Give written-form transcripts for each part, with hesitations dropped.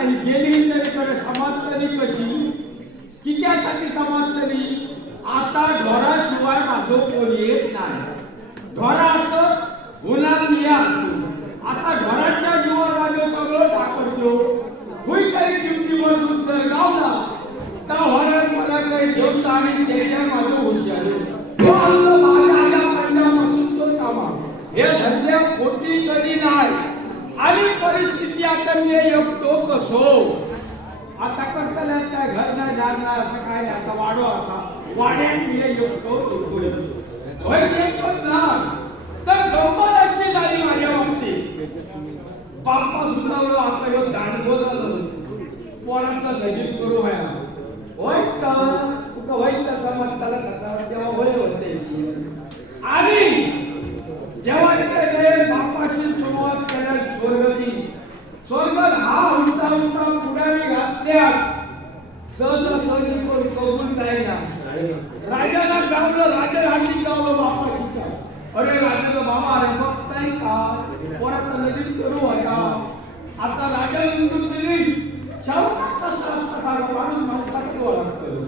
आता ही गेली तरीकडे समाजतली कशी कित्यासाठी समाजतली आता ढोराशिवाय माझं कोणी येत नाही ढोरा असं गुलाम लिया असतो आता ढोराच्या जीवावर माझं सगळं ठाकरतो होई काही चिमटीवर दूध जर गावला तर हरण मला काही जेवता आणि त्याच्या माझं हुशार माझ्या पंजापासून तो कामा हे धंद्या खोटी कधी नाही आणि परिस्थिती आता मी एकटो कसो आता करताना काय घर नाही दार नाही असं काय नाही आता वाढो असा वाड्यात मी एकटो होय पण ना तर गंमत अशी झाली माझ्या बाबतीत बाप्पा सुद्धा आता योग दांडगो झालं पोरांचा लगीन करू व्हायला होय तर तुका होय कसा म्हणताला कसा तेव्हा होय होते आणि जेव्हा बापाशी सुरुवात केल्या स्वर्ग हा उंटा पुढारी घातल्या सहजी कबूल जायला राजाला गावलं राजधानी गावलं बापाशीच्या अरे राजाचं बाबा अरे मग नाही का कोणाचं लगीन करू का आता राजा इंदुसरी शाहूकार कसा असता सारा माणूस माणसाकडे ओळखतो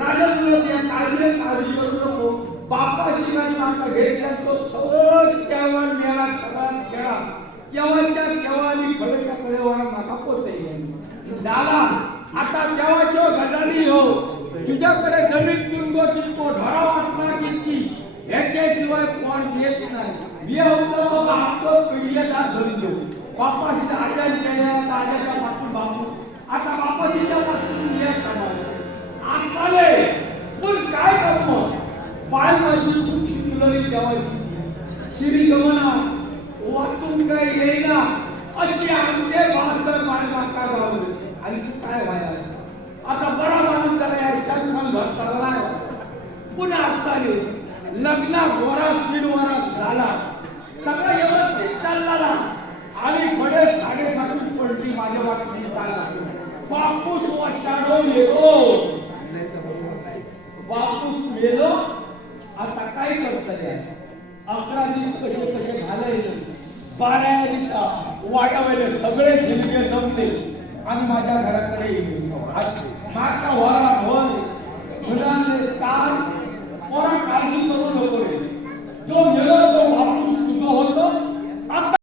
राजा तुला त्या काळजी करू नको बापाशी नाही माका घेतल्या तो सगळं त्यावर मेळा सगळ्यात खेळा केव्हा आणि फळेच्या कडेवर माका पोचेल दादा आता जेव्हा गजाली हो तुझ्याकडे जमीन तुंबो किंवा ढोरा वाचना किती ह्याच्याशिवाय कोण येत नाही मी होतो तो बापतो पिढीला धरतो बापाशी आजारी केल्या आजाच्या पासून बापू आता बापाशीच्या पासून ये समाज असले पण काय करतो पाय माझी खूप शिकलेली देवाची श्री गमना वाचून काय येईना अशी आमचे बहादर माय माका गावले आणि तू काय व्हायला आता बरा माणूस त्याला शांतमान भरताला पुन्हा असताना लग्न वरास दीड वरास झाला सगळं व्यवस्थित चालला आणि पुढे 7.5 पडली माझ्या वाटणी चालला बापूस वर्षाडो येतो बापूस मेलो आता काय करतले 11 दिवस कसे घालायले 12 दिवसा वाटावेले सगळे झिलके जमले आणि माझ्या घराकडे माका